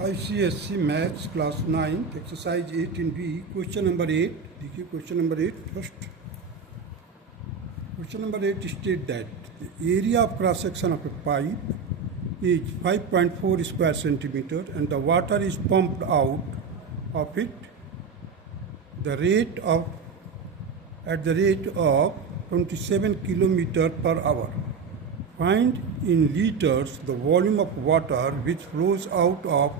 ICSE Maths Class 9 Exercise 18B Question number 8 देखिए question number 8 first. Question number 8 state that the area of cross section of a pipe is 5.4 square centimeter and the water is pumped out of it at the rate of 27 kilometer per hour. Find in liters the volume of water which flows out of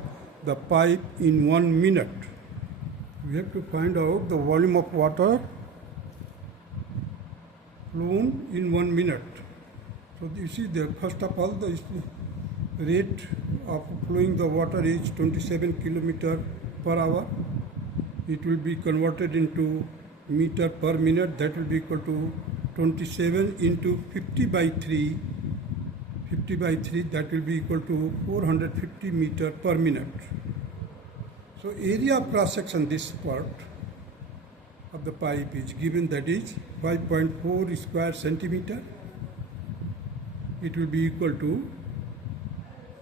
the pipe in 1 minute. We have to find out the volume of water flown in 1 minute. So you see, first of all, the rate of flowing the water is 27 kilometer per hour. It will be converted into meter per minute. That will be equal to 27 into 50 by 3. 50 by 3, that will be equal to 450 meter per minute. So area of cross section, this part of the pipe is given, that is 5.4 square centimeter. It will be equal to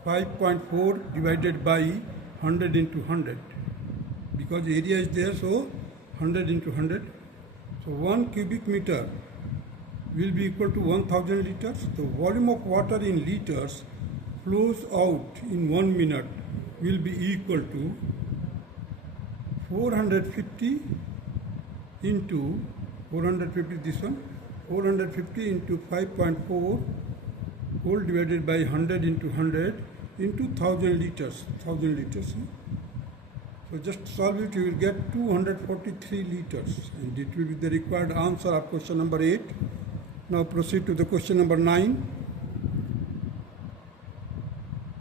5.4 divided by 100 into 100. Because area is there, so 100 into 100. So 1 cubic meter will be equal to 1000 liters. The volume of water in liters flows out in 1 minute will be equal to 450 into 450, this one, 450 into 5.4 whole divided by 100 into 100 into 1000 liters. 1000 liters. So just solve it, you will get 243 liters, and it will be the required answer of question number 8. Now proceed to the question number 9.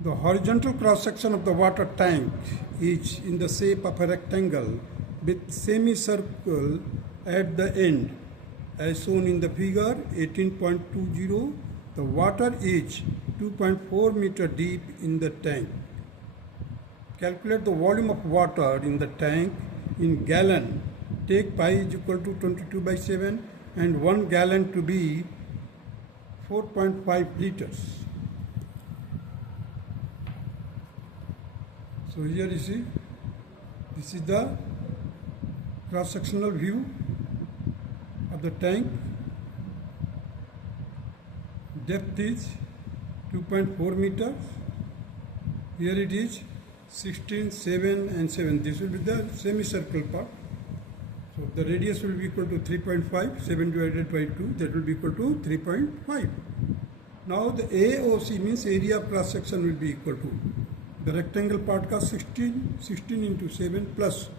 The horizontal cross section of the water tank is in the shape of a rectangle with semicircle at the end. As shown in the figure 18.20, the water is 2.4 meter deep in the tank. Calculate the volume of water in the tank in gallon. Take pi is equal to 22 by 7 and 1 gallon to be 4.5 liters. So here you see, this is the cross-sectional view of the tank. Depth is 2.4 meters. Here it is 16, 7 and 7. This will be the semicircle part. So the radius will be equal to 3.5, 7 divided by 2, that will be equal to 3.5. Now the AOC means area of cross section will be equal to the rectangle part ka 16 into 7 plus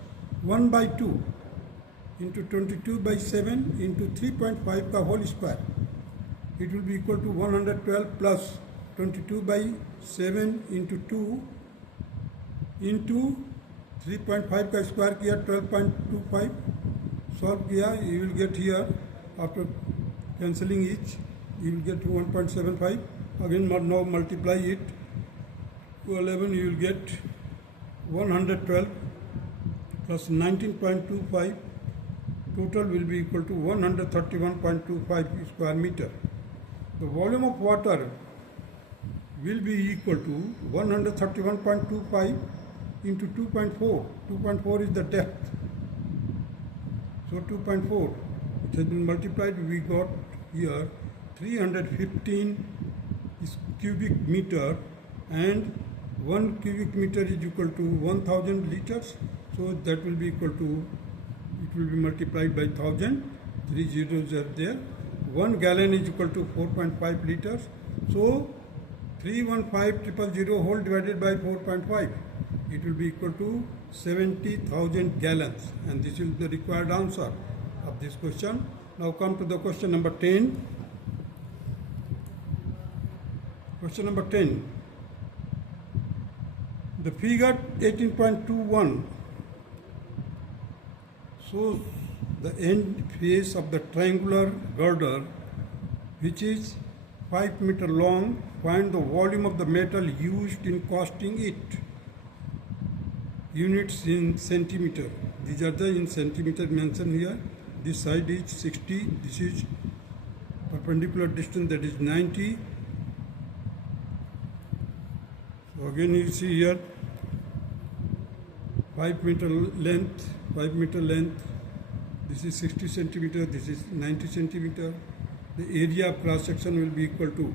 1 by 2 into 22 by 7 into 3.5 ka whole square. It will be equal to 112 plus 22 by 7 into 2 into 3.5 का square किया 12.25, solve किया, you will get here after cancelling each, you will get 1.75. Again now multiply it to 11, you will get 112 plus 19.25, total will be equal to 131.25 square meter. The volume of water will be equal to 131.25 into 2.4. 2.4 is the depth. So 2.4, it has been multiplied, we got here 315 cubic meter, and 1 cubic meter is equal to 1000 liters. So that will be equal to, it will be multiplied by 1000, 3 zeros are there. 1 gallon is equal to 4.5 liters. So 315,000 whole divided by 4.5. It will be equal to 70,000 gallons, and this is the required answer of this question. Now come to the question number 10. Question number 10. The figure 18.21 shows the end face of the triangular girder, which is 5 meter long. Find the volume of the metal used in casting it. Units in centimeter. These are the in centimeter mentioned here. This side is 60. This is perpendicular distance, that is 90. So again you see here 5 meter length, 5 meter length. This is 60 centimeter, this is 90 centimeter. The area of cross section will be equal to,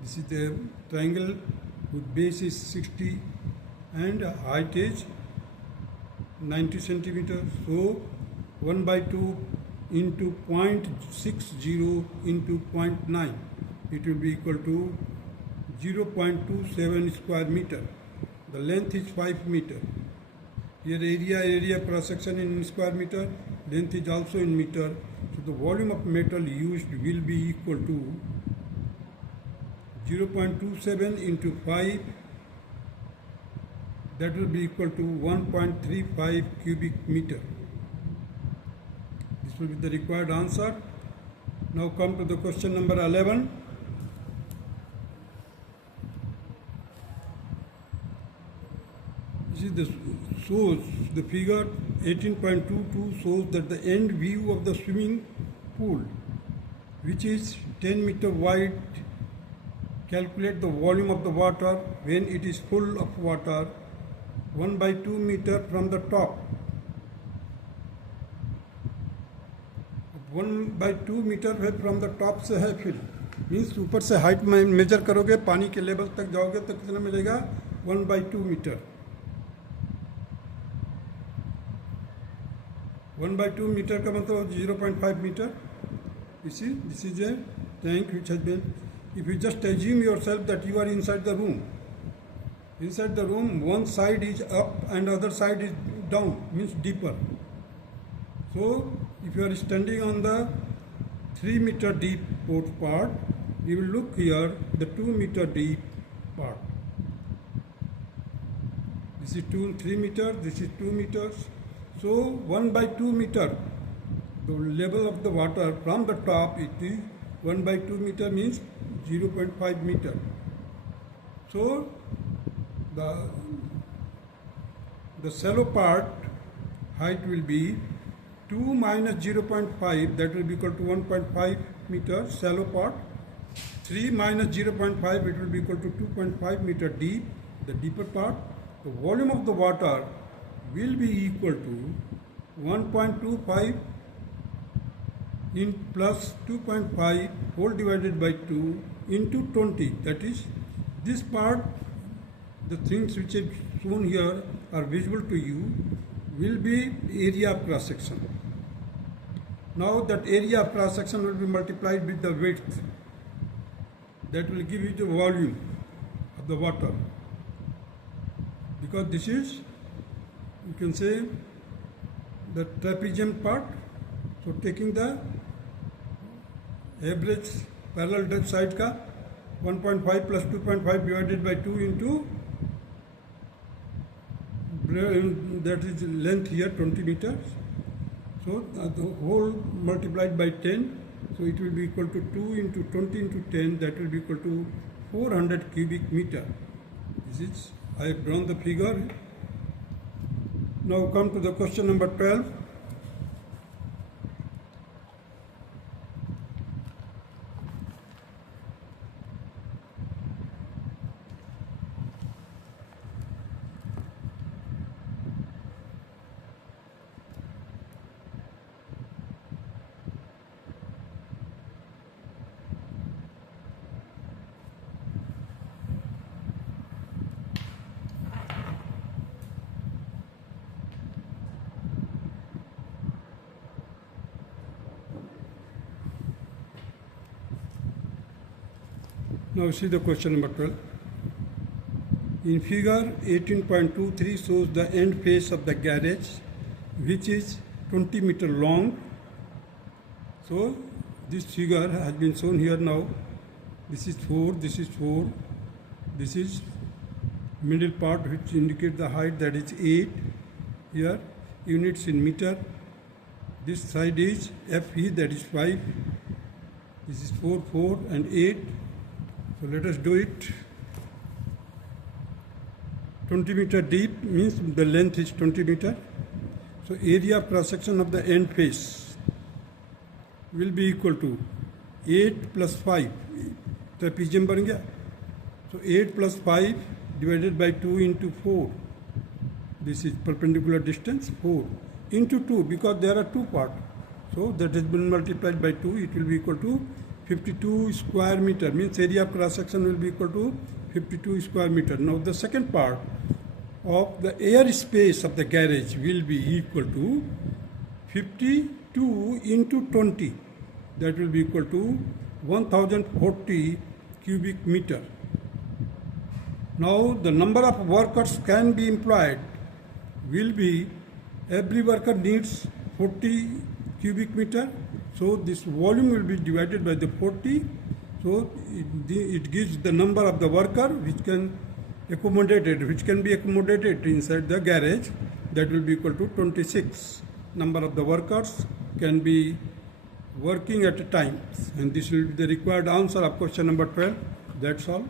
this is the triangle whose base is 60 and height is 90 centimeter. So 1 by 2 into 0.60 into 0.9, it will be equal to 0.27 square meter. The length is 5 meter. Here area cross section in square meter, length is also in meter. So the volume of metal used will be equal to 0.27 into 5, that will be equal to 1.35 cubic meter. This will be the required answer. Now come to the question number 11. This is the figure 18.22 shows that the end view of the swimming pool, which is 10 meter wide. Calculate the volume of the water when it is full of water, 1 by 2 meter from the top. 1 by 2 meter है from the top से है fill, means ऊपर से height में major करोगे, पानी के level तक जाओगे तो कितना मिलेगा? 1 by 2 मीटर. 1 by 2 meter का मतलब 0.5 meter. You see, this is a tank which has been, if you just assume yourself that you are inside the room, one side is up and other side is down, means deeper. So if you are standing on the 3 meter deep part, you will look here the 2 meter deep part. This is 3 meters, this is 2 meters. So 1 by 2 meter, the level of the water from the top, it is 1 by 2 meter means 0.5 meter. So the shallow part height will be 2 minus 0.5, that will be equal to 1.5 meter shallow part. 3 minus 0.5, it will be equal to 2.5 meter deep, the deeper part. The volume of the water will be equal to 1.25 in plus 2.5 whole divided by 2 into 20. That is, this part, the things which are shown here are visible to you, will be area of cross section. Now that area of cross section will be multiplied with the width. That will give you the volume of the water. Because this is, you can say, the trapezium part. So taking the average parallel depth side ka 1.5 plus 2.5 divided by 2 into, that is length here 20 meters. So the whole multiplied by 10. So it will be equal to 2 into 20 into 10, that will be equal to 400 cubic meter. This is, I have drawn the figure. Now come to the question number 12. Now see the question number 12. In figure 18.23 shows the end face of the garage, which is 20 meter long. So this figure has been shown here now. This is 4, this is 4, this is middle part which indicates the height, that is 8. Here units in meter. This side is FE, that is 5. This is 4, 4 and 8. So let us do it. 20 meter deep means the length is 20 meter. So area of cross section of the end face will be equal to 8 plus 5. Trapezium बन गया. So 8 plus 5 divided by 2 into 4. This is perpendicular distance 4 into 2, because there are two parts. So that has been multiplied by 2. It will be equal to 52 square meter. Means area of cross section will be equal to 52 square meter. Now the second part of the air space of the garage will be equal to 52 into 20. That will be equal to 1040 cubic meter. Now the number of workers can be employed will be, every worker needs 40 cubic meter. So this volume will be divided by the 40. So it gives the number of the worker which can be accommodated inside the garage. That will be equal to 26. Number of the workers can be working at a time. And this will be the required answer of question number 12. That's all.